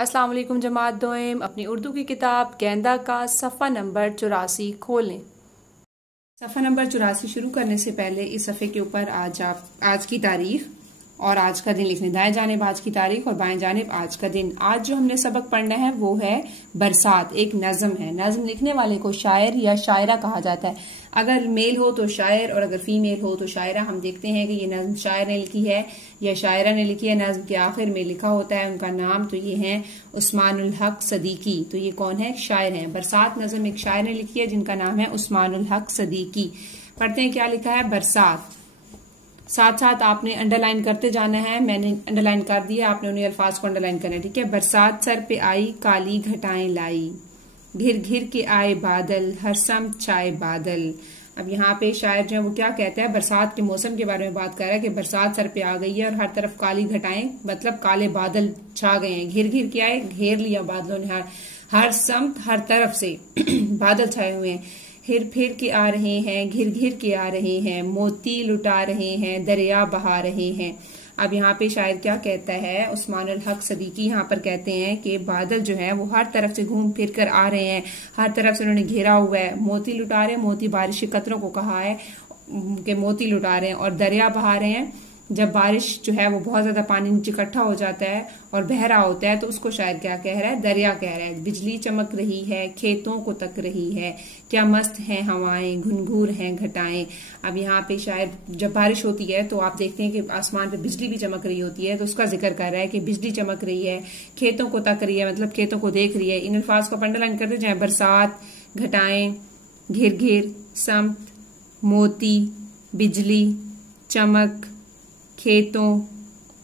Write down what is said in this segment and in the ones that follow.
अस्सलाम वालेकुम जमात दोयम। अपनी उर्दू की किताब गेंदा का सफ़ा नंबर 84 खोलें। सफ़ा नंबर 84 शुरू करने से पहले इस सफ़े के ऊपर आज की तारीख और आज का दिन लिखने। दाएं जानिब आज की तारीख और बाएं जानिब आज का दिन। आज जो हमने सबक पढ़ना है वो है बरसात। एक नज़म है। नज़म लिखने वाले को शायर या शायरा कहा जाता है। अगर मेल हो तो शायर और अगर फीमेल हो तो शायरा। हम देखते हैं कि ये नज़म शायर ने लिखी है या शायरा ने लिखी है। नज़म के आखिर में लिखा होता है उनका नाम, तो ये है उस्मानुल हक सदीकी। तो ये कौन है? शायर हैं। बरसात नज़म एक शायर ने लिखी है जिनका नाम है उस्मानुल हक सदीकी। पढ़ते हैं क्या लिखा है। बरसात। साथ साथ आपने अंडरलाइन करते जाना है। मैंने अंडरलाइन कर दिया, आपने उन्हीं अल्फाज को अंडरलाइन करना है। ठीक है। बरसात सर पे आई, काली घटाएं लाई, घिर घिर के आए बादल, हर सम छाए बादल। अब यहाँ पे शायर जो है वो क्या कहता है, बरसात के मौसम के बारे में बात कर रहा है कि बरसात सर पे आ गई है और हर तरफ काली घटाएं मतलब काले बादल छा गए हैं। घिर घिर के आए, घेर लिया बादलों ने, हर सम हर तरफ से बादल छाए हुए हैं। हिर फिर के आ रहे हैं, घिर घिर के आ रहे हैं, मोती लुटा रहे हैं, दरिया बहा रहे हैं। अब यहाँ पे शायर क्या कहता है, उस्मानुल हक सदीकी यहाँ पर कहते हैं कि बादल जो है वो हर तरफ से घूम फिर कर आ रहे हैं, हर तरफ से उन्होंने घेरा हुआ है। मोती लुटा रहे हैं, मोती बारिश के कतरों को कहा है कि मोती लुटा रहे हैं। और दरिया बहा रहे हैं, जब बारिश जो है वो बहुत ज्यादा पानी नीचे इकट्ठा हो जाता है और बह रहा होता है तो उसको शायर क्या कह रहा है, दरिया कह रहा है। बिजली चमक रही है, खेतों को तक रही है, क्या मस्त हैं हवाएं, घुनघूर हैं घटाएं। अब यहाँ पे शायर जब बारिश होती है तो आप देखते हैं कि आसमान पे बिजली भी चमक रही होती है, तो उसका जिक्र कर रहा है कि बिजली चमक रही है, खेतों को तक रही है मतलब खेतों को देख रही है। इन अल्फाज को अंडरलाइन करते जाए। बरसात, घटाएं, घिर घिर, समत, मोती, बिजली, चमक, खेतों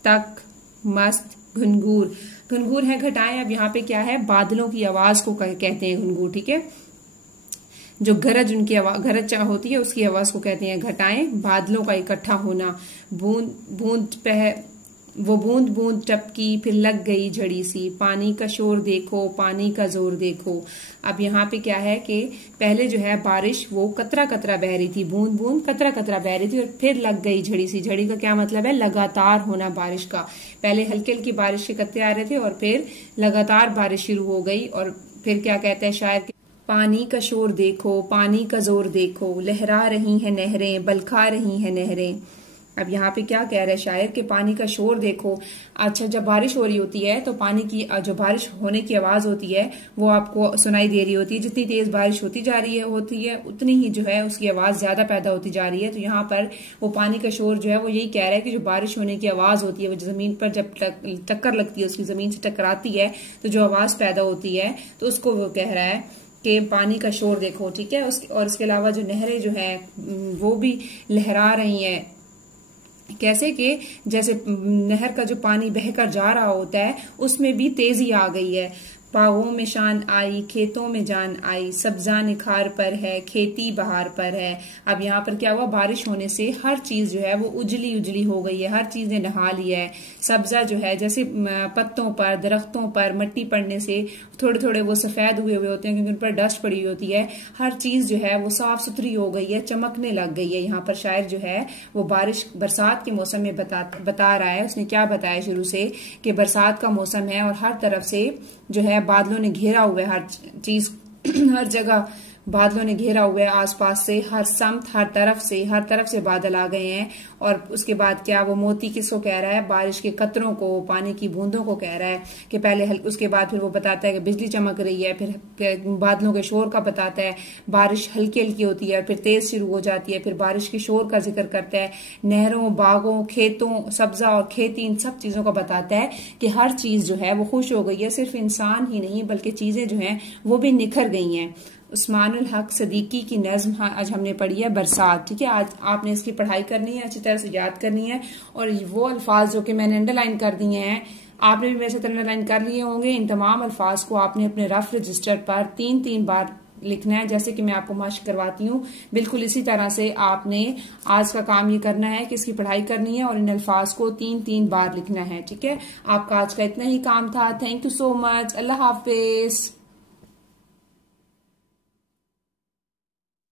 तक, मस्त, घुनघूर। घुनघूर है घटाएं। अब यहाँ पे क्या है, बादलों की आवाज को कहते हैं घुनघूर। ठीक है। जो गरज उनकी आवाज, गरज होती है उसकी आवाज को कहते हैं घटाएं। बादलों का इकट्ठा होना, बूंद बूंद वो बूंद बूंद टपकी फिर लग गई झड़ी सी, पानी का शोर देखो, पानी का जोर देखो। अब यहाँ पे क्या है कि पहले जो है बारिश वो कतरा कतरा बह रही थी, बूंद बूंद कतरा कतरा बह रही थी और फिर लग गई झड़ी सी। झड़ी का क्या मतलब है, लगातार होना बारिश का। पहले हल्की हल्की बारिश के कतरे आ रहे थे और फिर लगातार बारिश शुरू हो गई। और फिर क्या कहता है शायर, पानी का शोर देखो, पानी का जोर देखो, लहरा रही हैं नहरें, बलखा रही हैं नहरें। अब यहाँ पे क्या कह रहा है शायर कि पानी का शोर देखो। अच्छा, जब बारिश हो रही होती है तो पानी की जो बारिश होने की आवाज होती है वो आपको सुनाई दे रही होती है। जितनी तेज बारिश होती जा रही है उतनी ही जो है उसकी आवाज ज्यादा पैदा होती जा रही है। तो यहाँ पर वो पानी का शोर जो है वो यही कह रहा है कि जो बारिश होने की आवाज होती है वो जमीन पर जब टक्कर लगती है, उसकी जमीन से टकराती है तो जो आवाज पैदा होती है तो उसको वो कह रहा है कि पानी का शोर देखो। ठीक है। और इसके अलावा जो नहरें जो है वो भी लहरा रही हैं। कैसे कि जैसे नहर का जो पानी बहकर जा रहा होता है उसमें भी तेजी आ गई है। बागों में शान आई, खेतों में जान आई, सब्जा निखार पर है, खेती बहार पर है। अब यहाँ पर क्या हुआ, बारिश होने से हर चीज जो है वो उजली उजली हो गई है, हर चीज ने नहा लिया है। सब्जा जो है जैसे पत्तों पर, दरख्तों पर मट्टी पड़ने से थोड़े थोड़े वो सफेद हुए हुए होते हैं क्योंकि उन पर डस्ट पड़ी होती है। हर चीज जो है वो साफ सुथरी हो गई है, चमकने लग गई है। यहाँ पर शायर जो है वो बरसात के मौसम में बता रहा है। उसने क्या बताया शुरू से कि बरसात का मौसम है और हर तरफ से जो है बादलों ने घेरा हुआ है, हर चीज हर जगह बादलों ने घेरा हुआ है आसपास से, हर समत हर तरफ से बादल आ गए हैं। और उसके बाद क्या, वो मोती किसको कह रहा है, बारिश के कतरों को, पानी की बूंदों को कह रहा है कि पहले उसके बाद फिर वो बताता है कि बिजली चमक रही है, फिर बादलों के शोर का बताता है, बारिश हल्की हल्की होती है और फिर तेज शुरू हो जाती है, फिर बारिश के शोर का जिक्र करता है, नहरों, बागों, खेतों, सब्जा और खेती, इन सब चीजों का बताता है कि हर चीज जो है वो खुश हो गई है। सिर्फ इंसान ही नहीं बल्कि चीजें जो हैं वो भी निखर गई हैं। उस्मानुल हक सदीकी की नज्म आज हमने पढ़ी है बरसात। ठीक है। आज आपने इसकी पढ़ाई करनी है, अच्छी तरह से याद करनी है और वो अल्फाज जो कि मैंने अंडरलाइन कर दिए हैं आपने भी मेरे साथ अंडरलाइन कर लिए होंगे। इन तमाम अल्फाज को आपने अपने रफ रजिस्टर पर 3-3 बार लिखना है, जैसे कि मैं आपको मश्क करवाती हूँ। बिल्कुल इसी तरह से आपने आज का काम ये करना है कि इसकी पढ़ाई करनी है और इन अल्फाज को 3-3 बार लिखना है। ठीक है। आपका आज का इतना ही काम था। Thank you so much. Allah Hafiz.